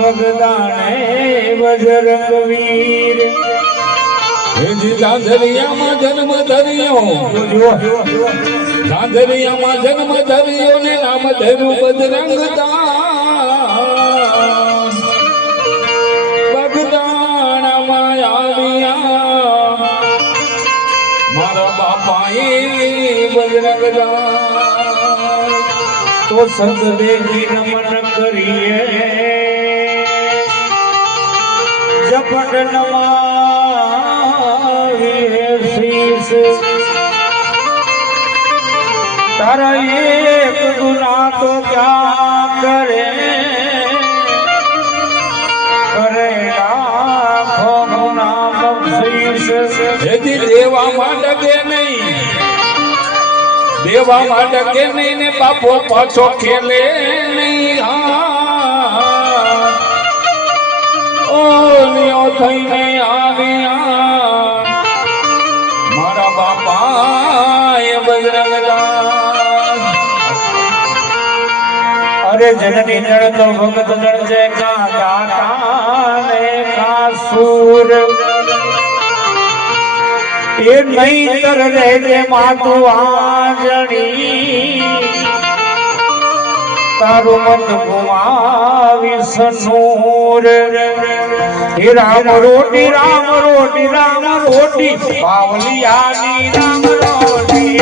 બગદાણે બજરંગ વીર ઝાંઝરિયામાં જન્મ ધર્યો ઝાંઝરિયામાં જન્મ ધર્યો ને નામ ધર્યું બજરંગ દાસ બગદાણામાં આવ્યા મારા બાપાએ બજરંગ દાસ તો સદદેવી નમન કરીએ જપટ નમાવીએ શીશ તારા એક ગુના તો ક્યાં કરે લાખો ગુના બક્ષીશ જેથી દેવામાં ડગે નહીં દેવામાં ડગે નહીં ને બાપો પાછો ખેલે નહીં ઓલિયો થઈને આવ્યા મારા બાપા એ બજરંગ દાસ અરે જનની જળ તો ભગત જળ છે કા દાતા ને કા સૂર એ નહીતર રહેજે માતું આંજણી તારું મન ગુમાવી સનૂર હે રામ રોટી રામ રોટી રામ રોટી બાવલિયાની રામ રોટી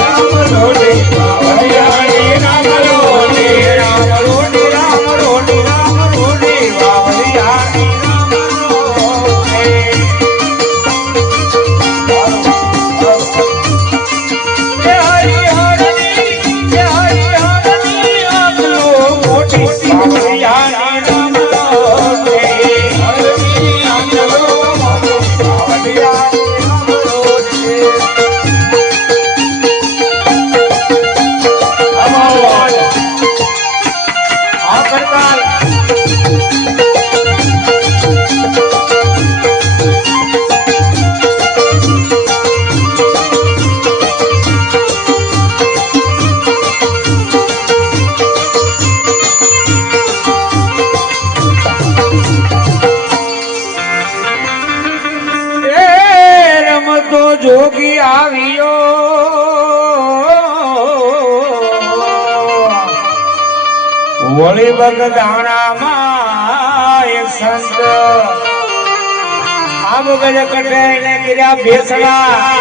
રામ રોટી બાવલિયાની રામ રોટી રામ રોટી રામ રોટી રામ રોટી બાવલિયાની રામ રોટી જોગી આવ્યો વળી બગદાણામાં એક સંત આ બગડ કટે એને કર્યા બેસણા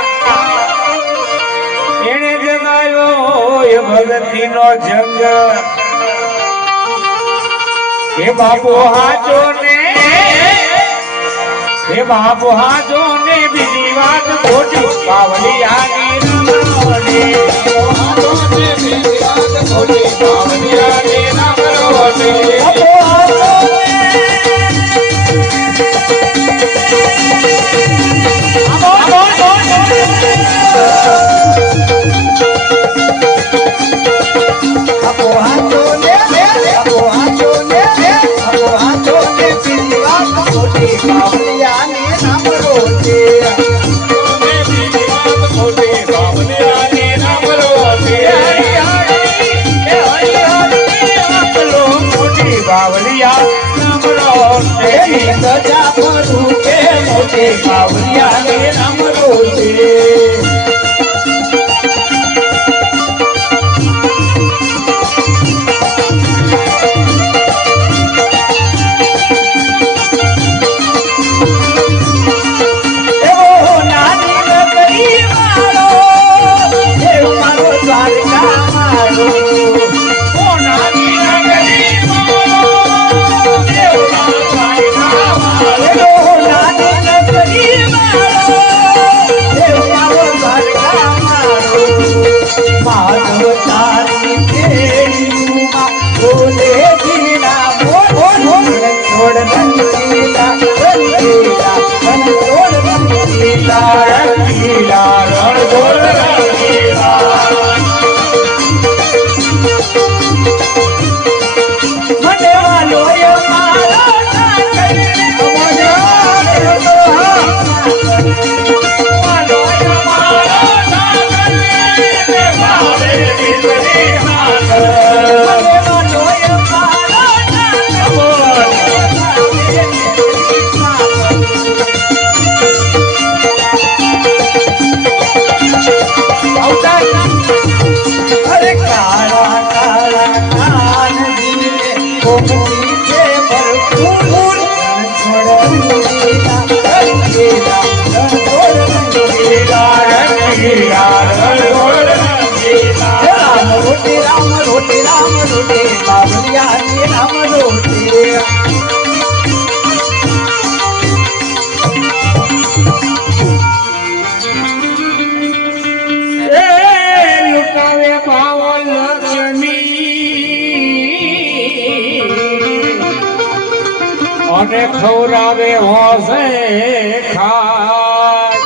એને જગાયો એ ભગતી નો જંગ એ બાપુ હાચો ને હે બાપુ હાજો ને બીજી વાત ખોટી બાવલિયાની રામ રોટી હાજો ને બીજી વાત ખોટી બાવલિયાની રામ રોટી બાવલિયાની રામ રોટી અરે કાળા કાળા કાન જીવે કોમળી છે ભરપૂર રણછોડ રંગીલા રામ રોટી રામ રોટી રામ રોટી બાબલિયાની રામ રોટી લૂટાવે ભાવ લક્ષ્મી અને ખવરાવે હોશે ખાય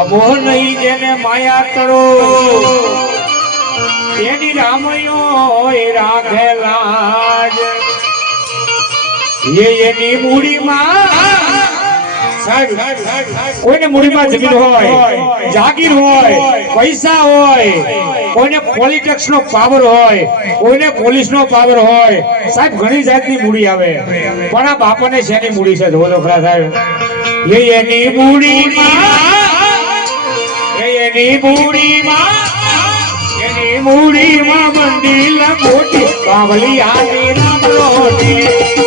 અબો નહીં જેને માયા તળો એની રામયો રાખે લાજ એની મૂડીમાં કોઈને મૂડીમાં જમીન હોય જાગીર હોય પૈસા હોય કોઈને પોલિટિક્સ નો પાવર હોય કોઈને પોલીસ નો પાવર હોય સાહેબ ઘણી જાતની મૂડી આવે પણ આ બાપાને શેની મૂડી છે જોવો તો ખરા સાહેબ એની મૂડીમાં મંદિર મોટી બાવલિયાની રામ રોટી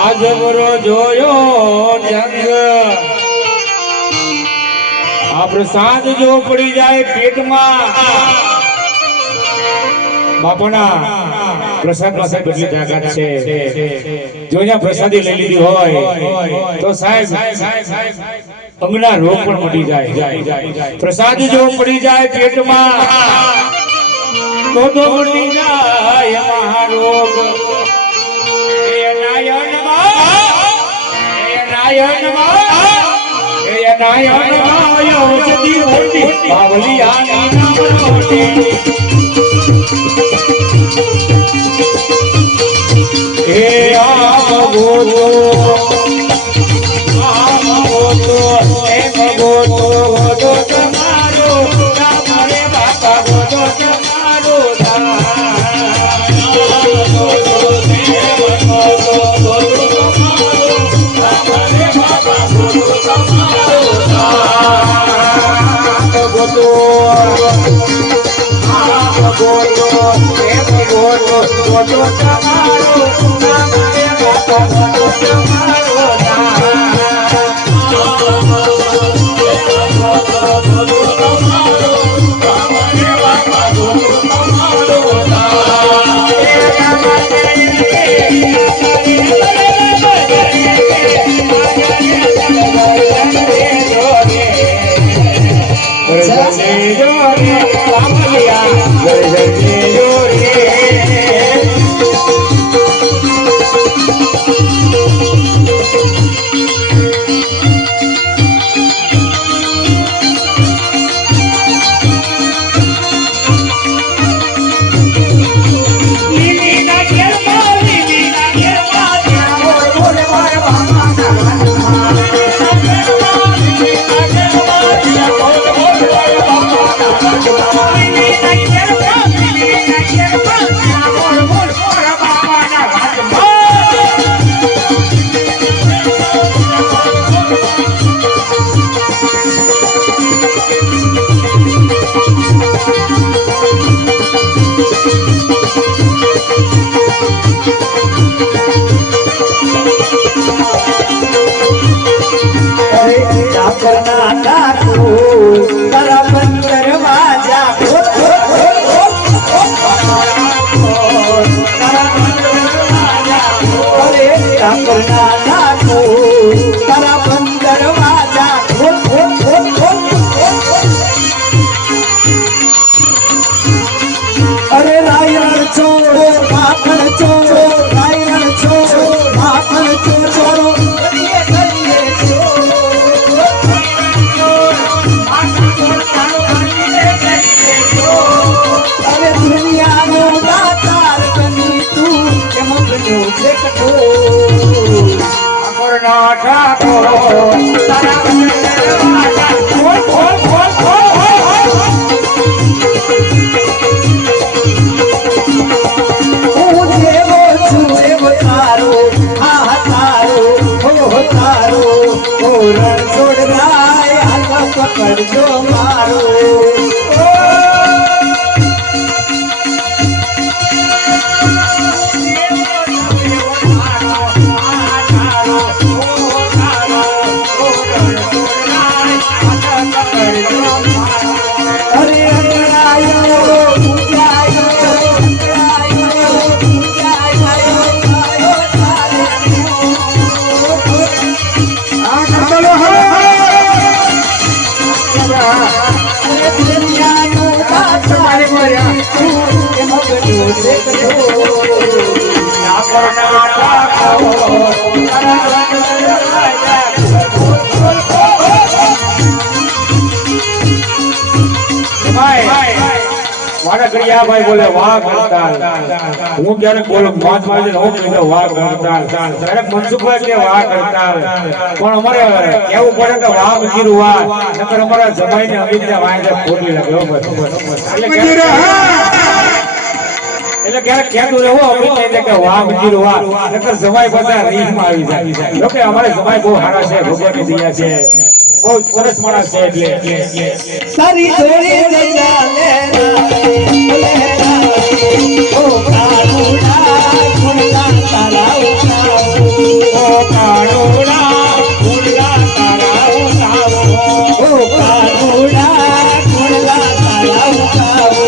આજબરો જોયો જંગ આ પ્રસાદ જો પડી જાય પેટમાં બાપુના પ્રસાદ પાસે કેટલી તાકાત છે જો અહીંયા પ્રસાદી લઈ લીધી હોય તો સાહેબ અંગના રોગ પણ મટી જાય પ્રસાદ જો પડી જાય પેટમાં તો મટી જાય મહારોગ ડાકરના નાખો તારા બંદર વાજા ખોલ ખોલ ખોલ ખોલ અરે રાયણ ચોરો માખણ ચોરો રાયણ ચોરો માખણ ચોરો કરીએ કરીએ અરે દુનિયાનો દાતાર બની તું કેમ બન્યો છે કઠોર ઠાકોરના ઠાકોર તારા દરવાજા ખોલ ખોલ ખોલ ખોલ હું જેવો છું એવો તારો હા તારો હો તારો ઓ રણ છોડ રાય હાથ પકડજો મારો અરે અકળાયો પૂજાયો અકળાયો પૂજાયો તારે અરે દુનિયાનો દાતાર બની તું કેમ બન્યો છે કઠોર ઠાકોરના ઠાકોર તારા દરવાજા ખોલ ખોલ ભાઈ બોલે વાહ કરતાલ હું ક્યારેક બોલું મોજ મારી હું કહી વાહ કરતાલ ક્યારેક મનસુખભાઈ કે વાહ કરતાલ પણ અમારે કેવું પડે કે વાહ મજીરું વાહ નકર અમારા જમાઈને અમિતને વાંજે ખોટી લાગે એટલે ક્યારેક કહેતું રહેવું અમિત કે વાહ મજીરું વાહ નકર જમાઈ બધા રીતમાં આવી જાય જોકે અમારે જમાઈ બહુ સારા છે ભગવાનની દયા છે બહુ સરસ માણસ છે એટલે તારી જોડી ને ચાલે ઓ કાળુડા ગુણલા તારા ઉતાવો ઓ કાળુડા ગુણલા તારા ઉતાવો ઓ કાળુડા ગુણલા તારા ઉતાવો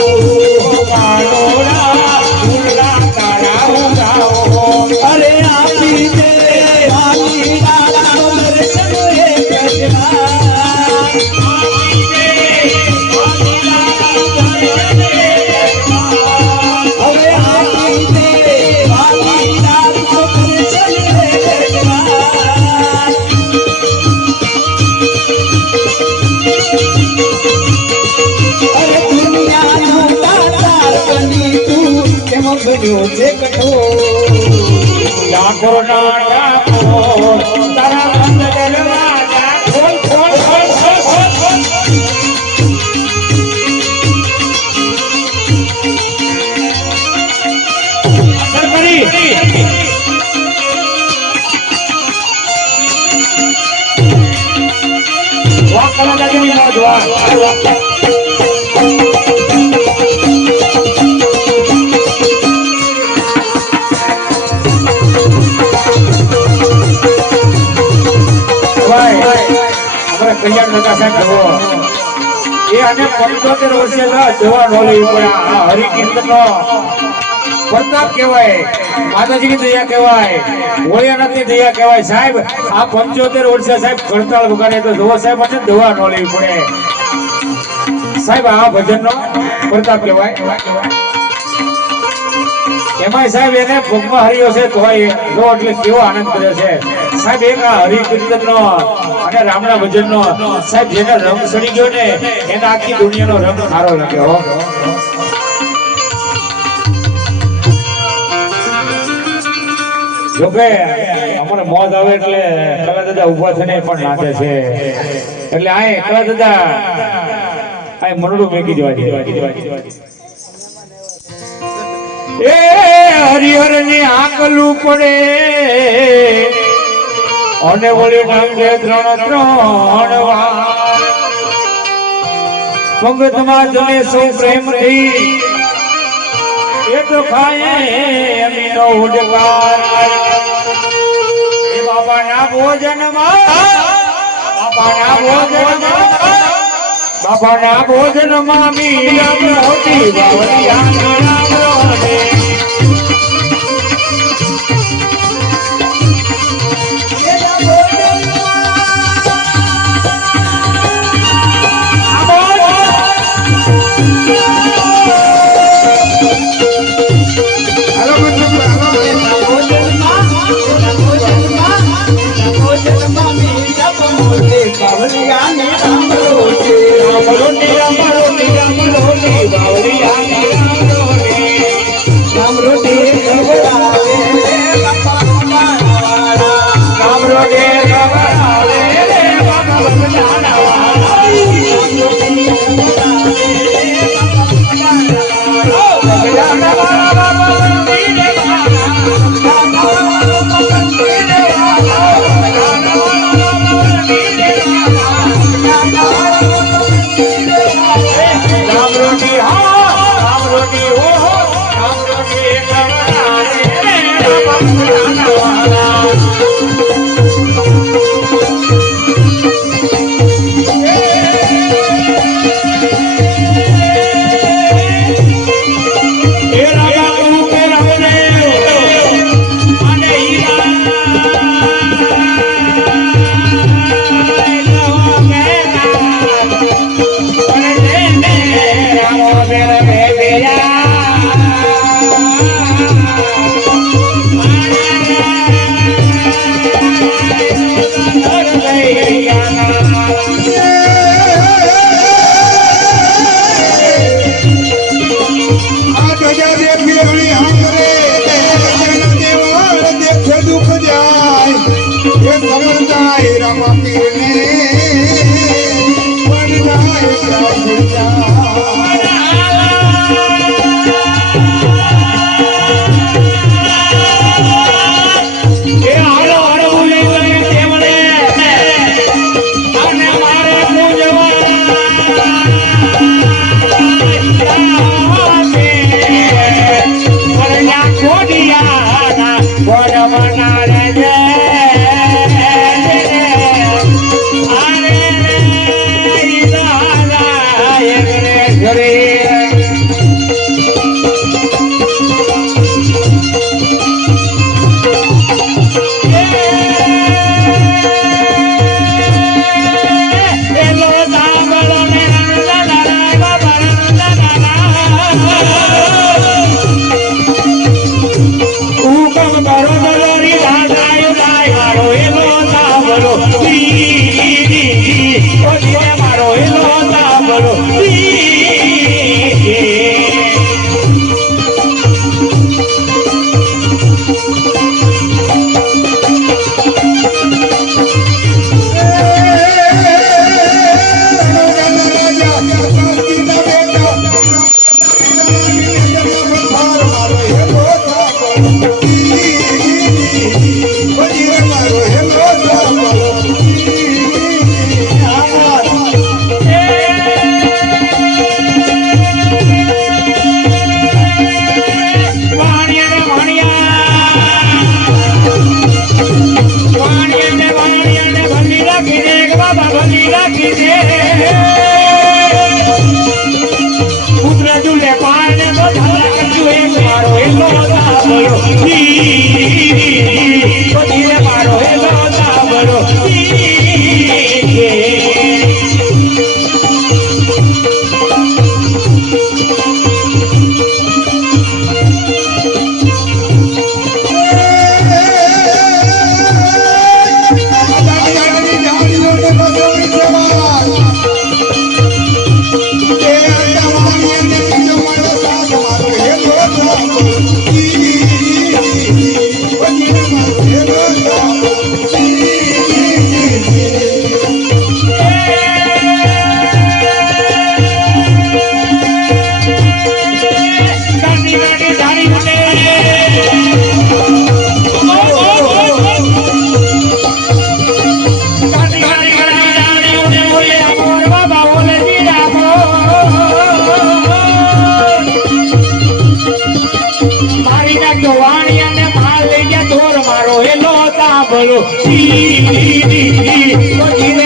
ઓ કાળુડા ગુણલા તારા ઉતાવો અરે આપી દે આપી દાડા દર્શન એક કજરા હવે આપી દે આપી દાડા દર્શન એક કજરા અરે દુનિયાનો દાતાર બની તું કેમ બન્યો છે કઠોર ઠાકોરના ઠાકોર તારા બંધ દરવાજા ખોલ ખોલ ખોલ ખોલ ખોલ ખોલ સરકારી વાહ કલા દાદાની મોજ વાહ કલ્યાણ દાદા સાહેબ જવો એ અને 75 વર્ષે જવા નોલી ઉપર આ હરિકીર્તનનો પ્રતાપ કહેવાય માતાજીની દયા કહેવાય હોળિયાનાથની દયા કહેવાય સાહેબ આ 75 વર્ષે સાહેબ કરતાળ વગાડે તો જવો સાહેબ અને દવા નોલી પડે સાહેબ આ ભજનનો પ્રતાપ કહેવાય એમાં સાહેબ એને ભગવા હરિયો છે તોય જો એટલે કેવો આનંદ કર્યો છે સાહેબ એક આ હરિકીર્તનનો અને રામના ભજનનો સાહેબ જેને રંગ સડી ગયો ને એને આખી દુનિયાનો રંગ સારો લાગ્યો જોકે અમારે મોજ આવે એટલે કલા દાદા ઉભા થઈને પણ નાચે છે એટલે આ કલા દાદા આ મનડું મેકી દેવા એ હરિહર ની આકલું પડે અને વળી નામે 3 વાર ભગતમાં જને સૌ પ્રેમથી એ તો ખાય અમીનો ઉડકાર એ બાપાના ભોજનમાં મીરા મોટી બાવળિયા રોટી ખવડાવે બાપા કમાવાળા. રામ રોટે ખવડાવે રે બાપા બંધાણાવાળા. બંધાણાવાળા બાપા મંદિરે રામ રોટી હા રામ રોટી હો રામ રોટી ખવડાવે રે બાપા બંધાણાવાળા. એ રાજા તું કે રમણે અને હીરા આ ધજા દેખી હણી હાંગરે દેવાળ દેખે દુઃખ જાય એ સમજાય રામા પીરને પણ જાય એ હાલો હાલો બોલે તમે તેમને અને મારે પૂજવા પરણ્યા કોડિયાના કોડ મનારે જે આરે ઈરાદા એકરે ઘરે એલો દાબળો ને રંગના બાબા હુકમ કરો દલોરી રાજાયો ગાય મારો એલો દાબળો ઓ જીવે મારો એલો દાબળો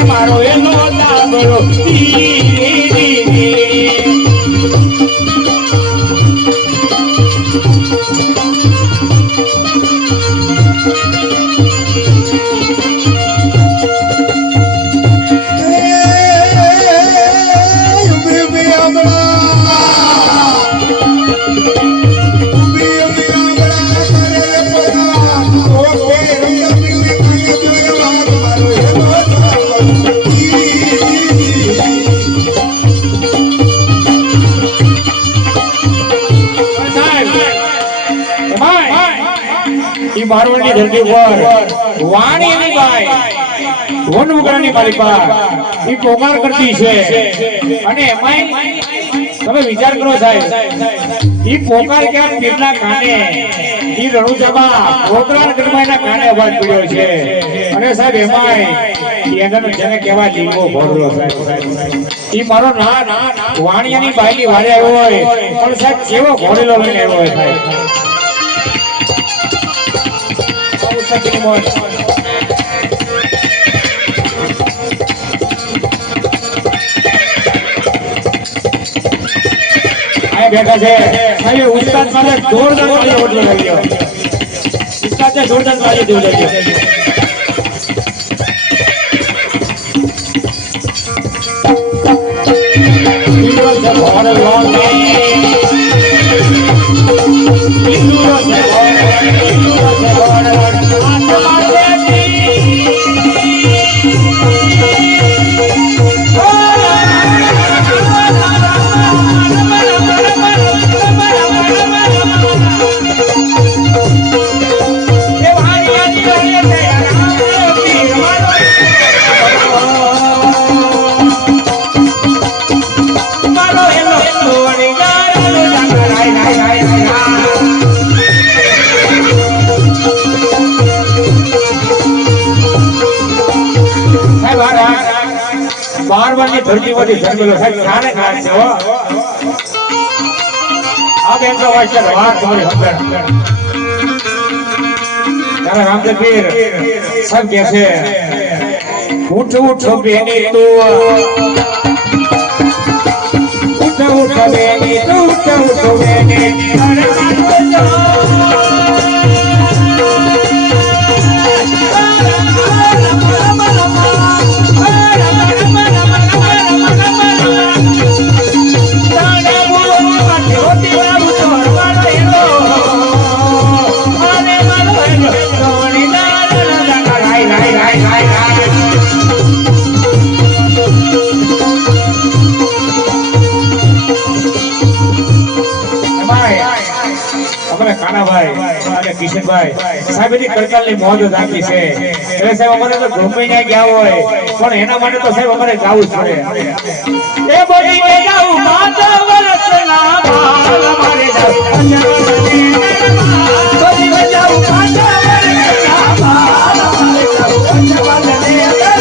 મારો એનો દાબળો ઈ મારવાડની ધરતી પર વાણીની બાઈ વનમુગરાની માલિકા ઈ પોકાર કરતી છે અને એમાંય તમે વિચાર કરો સાહેબ ઈ પોકાર કેમ પીરના કાને ઈ રણુજામાં પ્રોગ્રામ ગરમાઈના કાને અવાજ પડ્યો છે અને સાહેબ એમાંય એનો જેને કહેવાય લીંબો ભરેલો સાહેબ ઈ મારો ના વાણિયાની બાઈની વારે આવ્યો હોય પણ સાહેબ કેવો ભરેલો લઈને આવ્યો હોય સાહેબ સચિન મોહન બેઠા છે સાહેબ ઉસ્તાદ સાથે જોરદાર તાળીઓ વડલો લાગ્યો ઉસ્તાદને જોરદાર તાળીઓ દેવું લાગ્યો બારવાની ધરતીમાંથી જન્મેલો સાહેબ ક્યારે ખાય છે હો આ બેન તો વાત છે વાત તમારી હંભેણ ત્યારે રામદેવ પીર સાહેબ કહે છે ઉઠ ઉઠ બેની તું ઉઠ ઉઠ બેની તું ઉઠ ઉઠ બેની કિશનભાઈ સાહેબ એની કરતાલની મોજ રાખી છે એટલે સાહેબ અમારે તો ગમે ત્યાં ગયા હોય પણ એના માટે તો સાહેબ અમારે ગાવું જ પડે એ બોલી કે ગાવું 5 વર્ષના બાલ મારે જાવું બોલી કે જાવું 5 વર્ષના બાલ મારે જાવું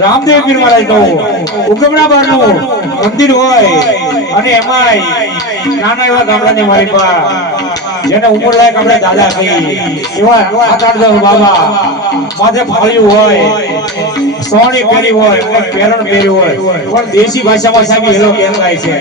રામદેવ પીર મહારાજનું ઉગમણા બારનું મંદિર હોય અને એમાંય નાના એવા ગામડાની મારી પા જેને ઉંમર લાયક આપણે દાદા કહી એવા 7-8 બાબા માથે ફાળ્યું હોય સોણી પહેરી હોય પેરણ પહેર્યું હોય પણ દેશી ભાષામાં સાહેબ હેલો કેમ ગાય છે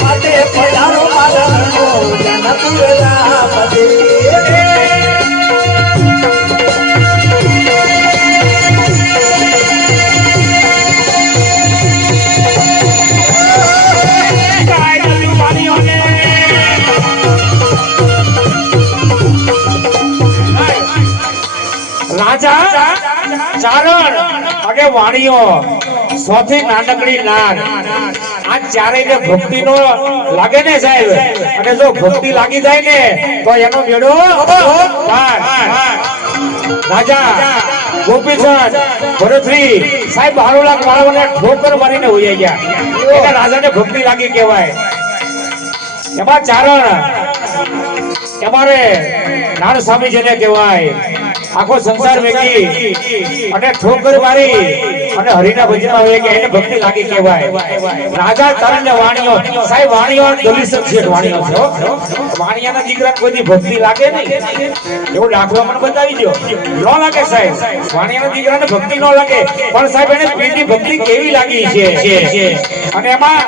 માટે પધારો મારણો જનક રામદે રાજા ચારણ અને વાણીઓ સૌથી નાનકડી નાર આ ચારેયને ભક્તિનો લાગે ને સાહેબ અને જો ભક્તિ લાગી જાય ને તો એનો મેળો પાર. રાજા ગોપીચંદ ભરતરી સાહેબ 12 લાખ બાળકોને ઠોકર મારીને હોઈ ગયા એટલે રાજાને ભક્તિ લાગી કહેવાય. એમાં ચારણ અમારે નારાયણ સ્વામી જેને કહેવાય આખો સંસાર વેગી અને ઠોકર મારી અને હરિના ભજનમાં આવે કે એને ભક્તિ લાગી કહેવાય. રાજા ચારણને વાણીઓ સાહેબ વાણીઓ દલીસર છે વાણીઓ છે વાણિયાના દીકરાને કોઈ ભક્તિ લાગે નહીં એવો દાખલો મને બતાવી દો. ન લાગે સાહેબ વાણિયાના દીકરાને ભક્તિ ન લાગે પણ સાહેબ એને પીરની ભક્તિ કેવી લાગી છે અને એમાં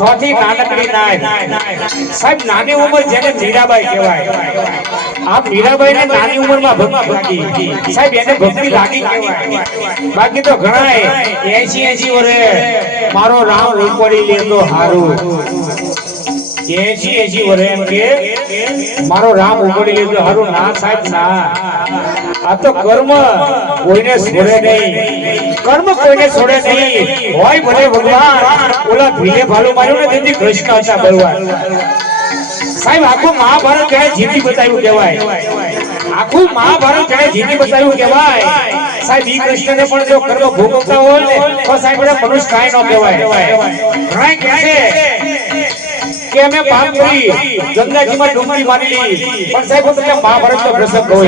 સૌથી નાનકડી નાય સાહેબ નાની ઉંમર જેને મીરાબાઈ કહેવાય. આ મીરાબાઈ ને નાની ઉંમરમાં ભક્તિ લાગી સાહેબ એને ભક્તિ લાગી કહેવાય. બાકી તો ઘણાય 80 વર્ષે મારો રામ રૂપડી લેતો હારું 80 વર્ષે એમ કે મારો રામ ઉપડી લેતો હારું. ના સાહેબ ના આ તો કર્મ કોઈને છોડે નહીં કર્મ કોઈને છોડે નહીં હોય ભલે ભગવાન ઓલા ભીલે ભાલું માર્યું ને તેથી કૃષ્ણ હતા ભગવાન સાહેબ. આખું મહાભારત તેને જીતી બતાવ્યું કહેવાય આખું મહાભારત તેને જીતી બતાવ્યું કહેવાય સાહેબ. ઈ કૃષ્ણને પણ જો કર્મ ભોગવતા હોય ને તો સાહેબ એને મનુષ્ય કાંઈ ન કહેવાય. ઘણા કહે છે કે અમે પાપ કરી ગંગાજીમાં ડૂબકી મારી લીધી પણ સાહેબ હું તમને મહાભારતનો પ્રસંગ કહું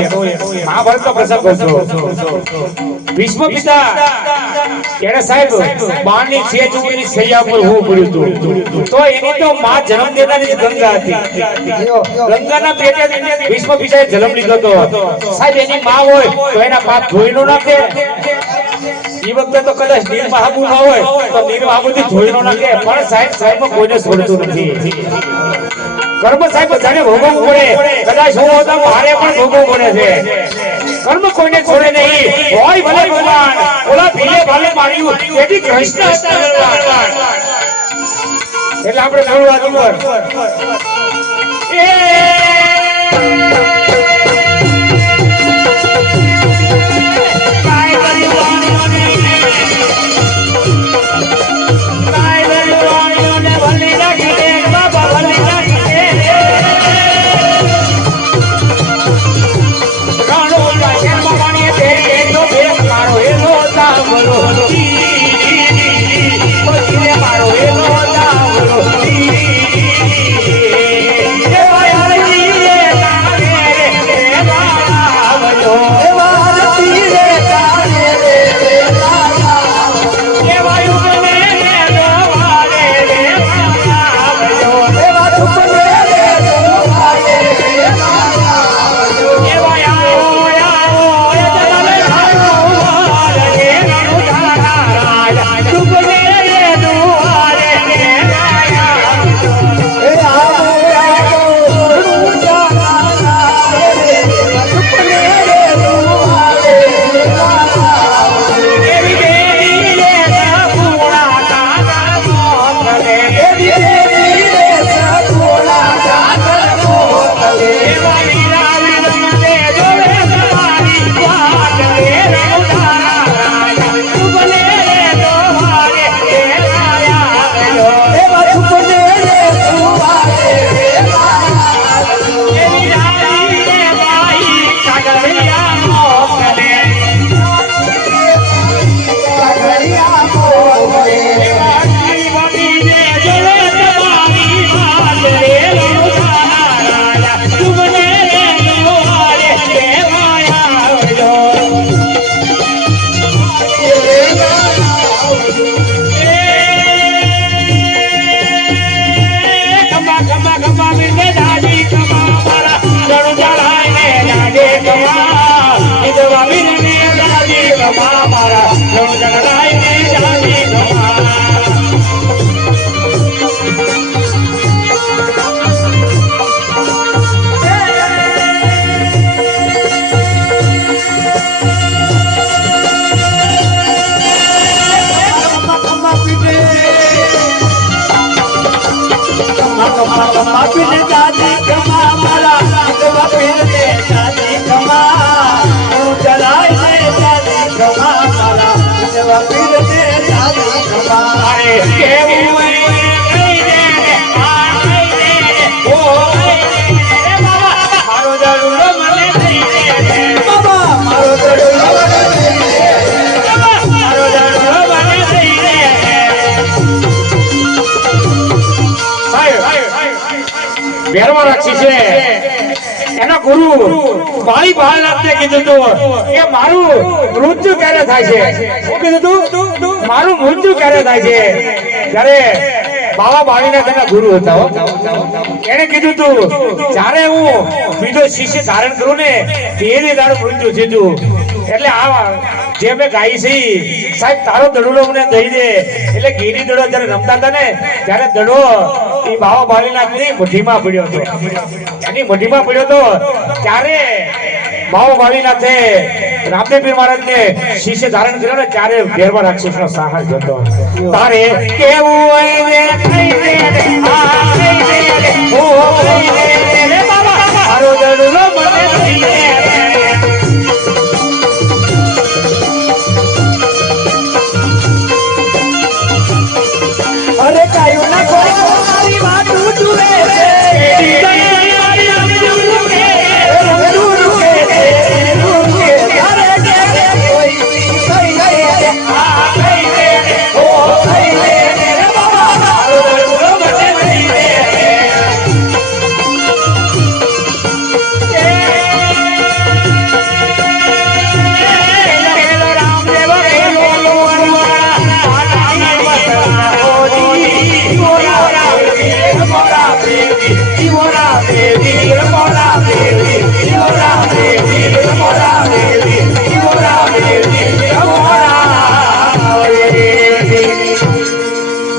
મહાભારતનો પ્રસંગ કહું. ભીષ્મ પિતા એને સાહેબ બાણની છે ચૂકીની સૈયા પર હું પડ્યું હતું તો એની તો માં જન્મ દેનારી ગંગા હતી. ગંગાના પેટે ભીષ્મ પિતાએ જન્મ લીધો હતો સાહેબ. એની માં હોય તો એના પાપ ધોઈ નો નાખે. એ વખતે તો કદાચ નીરમહાબુમાં હોય તો નીરમહાબુથી ધોઈ નો નાખે પણ સાહેબ સાહેબ કોઈને છોડતું નથી. કર્મ સાહેબ બધાને ભોગવવું પડે. કદાચ હું હોતા મારે પણ ભોગવવું પડે છે. કર્મ કોઈને છોડે નહીં હોય ભલે ભગવાન ઓલા ભીલે ભાલે માર્યું તેથી કૃષ્ણ એટલે આપણે શરૂઆત ઉપર કમા પીને દાદી કમા મારા વિધવા પીને દાદી કમા હું ચલાય છે દાદી કમા મારા વિધવા પીને દાદી કમા અરે કેવું કઈ દે ઓ મારો દડુલો મને દઈ દે બાબા મારો દડુલો મારો દડુલો મને દઈ દે ભેરવા રાખી છે એના ગુરુ વાળી ભાલનાથને કીધું તું કે મારું મૃત્યુ ક્યારે થાય છે શું કીધું તું મારું મૃત્યુ ક્યારે થાય છે ત્યારે બાબા ભાળીનાથ એના ગુરુ હતા હો. એને કીધું તું જ્યારે હું બીજો શિષ્ય ધારણ કરું ને તેને તારું મૃત્યુ થયું એટલે આ જે મેં ગાઈ છે સાહેબ તારો દડુલો મને દઈ દે એટલે ગીરી દડો જ્યારે રમતા હતા ને ત્યારે દડો એ બાબા ભાલીનાથની મુઠ્ઠીમાં પડ્યો હતો એની મુઠ્ઠીમાં પડ્યો હતો ત્યારે બાબા ભાલીનાથે રામદેવપીર મહારાજને શિષ્ય ધારણ કર્યો ને ત્યારે ભેરવા રાક્ષસનો સાહસ હતો તારે કેવું હોય ને કઈ દે રે, આ કઈ દે રે, ઓ કઈ દે રે બાબા મારો દડુલો મને દઈ દે રે. અરે કાયું ના કોઈ મારી વાત ઉઠું છે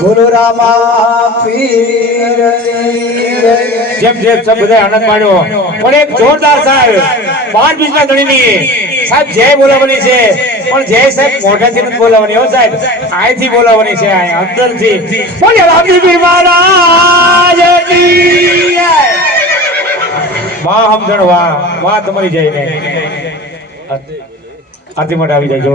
બોલો રામા પીરની જેમ જેમ સબ બધા આનંદ માણ્યો પણ એક જોરદાર સાહેબ 5 બીજના ધણીની સાહેબ જય બોલાવવાની છે પણ જય સાહેબ મોઢાથી નથી બોલાવવાની હો સાહેબ આયથી બોલાવવાની છે આ અંદરથી બોલે રામજી મહારાજ કી જય. વાહ સમજણ વાહ વાહ તમારી જય ને આરતી માટે આવી જાય જો